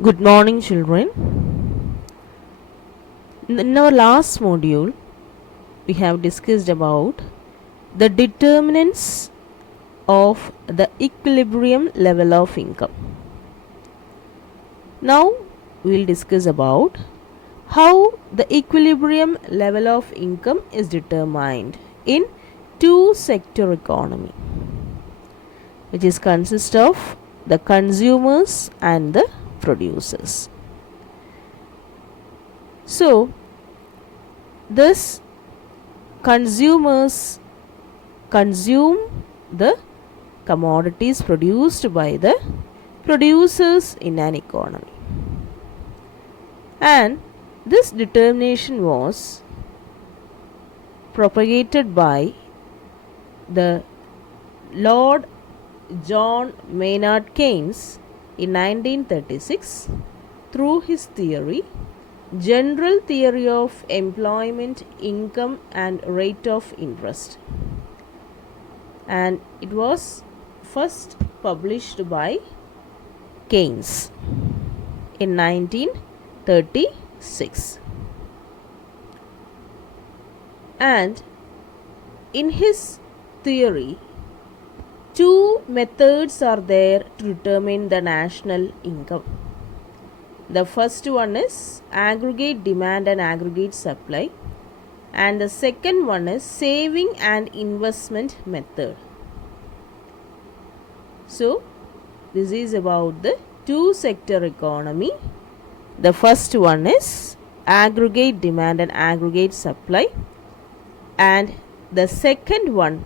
Good morning, children. In our last module, we have discussed about the determinants of the equilibrium level of income. Now, we will discuss about how the equilibrium level of income is determined in two-sector economy, which is consist of the consumers and the producers. So, this consumers consume the commodities produced by the producers in an economy, and this determination was propagated by the Lord John Maynard Keynes in 1936 through his theory General Theory of Employment, Income and Rate of Interest, and it was first published by Keynes in 1936. And in his theory, two methods are there to determine the national income. The first one is aggregate demand and aggregate supply, and the second one is saving and investment method. So, this is about the two-sector economy. The first one is aggregate demand and aggregate supply, and the second one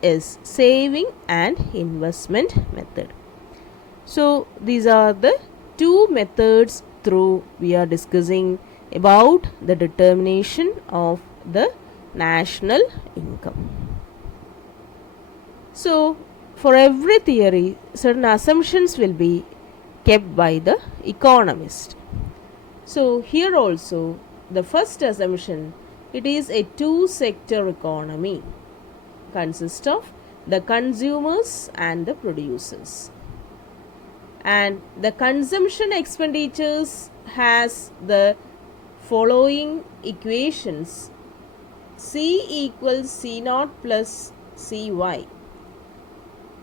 is saving and investment method. So, these are the two methods through we are discussing about the determination of the national income. So, for every theory, certain assumptions will be kept by the economist. So, here also the first assumption, it is a two-sector economy, consists of the consumers and the producers, and the consumption expenditures has the following equations: C equals C naught plus Cy.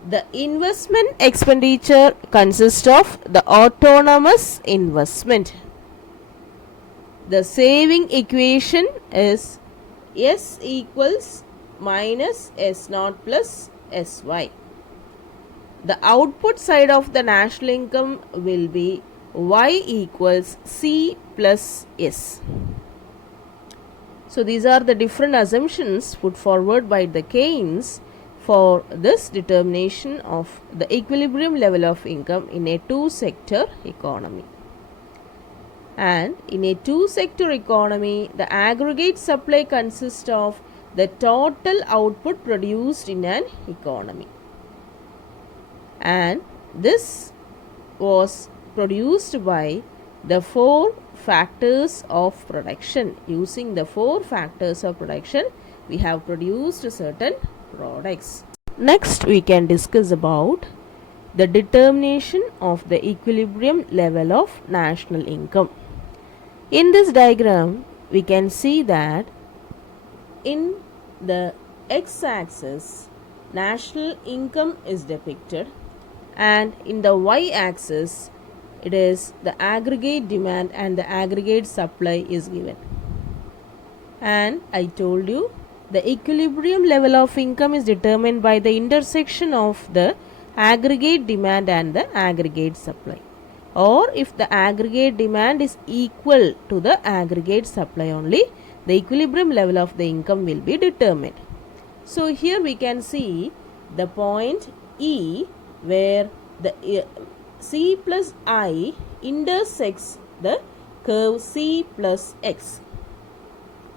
The investment expenditure consists of the autonomous investment. The saving equation is S equals minus S naught plus Sy. The output side of the national income will be Y equals C plus S. So, these are the different assumptions put forward by the Keynes for this determination of the equilibrium level of income in a two-sector economy. And in a two-sector economy, the aggregate supply consists of the total output produced in an economy, and this was produced by the four factors of production. Using the four factors of production, we have produced certain products. Next, we can discuss about the determination of the equilibrium level of national income. In this diagram, we can see that in the x-axis, national income is depicted, and in the y-axis, it is the aggregate demand and the aggregate supply is given. And I told you the equilibrium level of income is determined by the intersection of the aggregate demand and the aggregate supply, or if the aggregate demand is equal to the aggregate supply only, the equilibrium level of the income will be determined. So, here we can see the point E where the C plus I intersects the curve C plus X.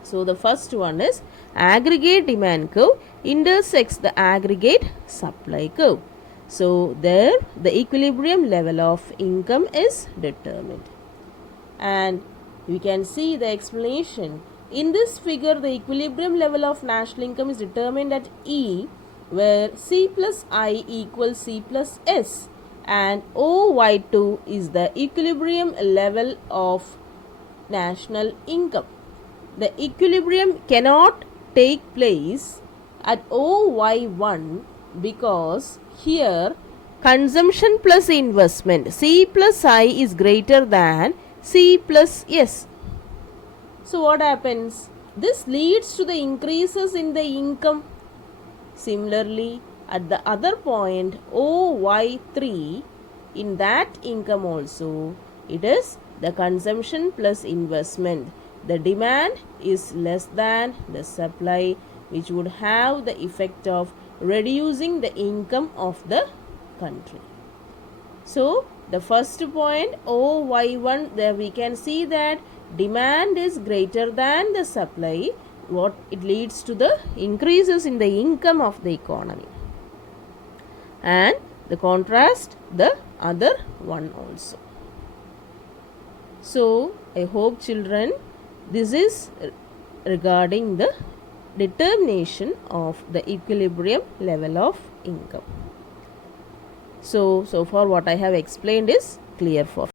So, the first one is aggregate demand curve intersects the aggregate supply curve. So, there the equilibrium level of income is determined. And we can see the explanation. In this figure, the equilibrium level of national income is determined at E, where C plus I equals C plus S, and OY2 is the equilibrium level of national income. The equilibrium cannot take place at OY1 because here consumption plus investment C plus I is greater than C plus S. So what happens? This leads to the increases in the income. Similarly, at the other point OY3, in that income also, it is the consumption plus investment. The demand is less than the supply, which would have the effect of reducing the income of the country. So, the first point OY1, there we can see that demand is greater than the supply. What it leads to the increases in the income of the economy. And the contrast, the other one also. So, I hope children, this is regarding the determination of the equilibrium level of income. So far what I have explained is clear for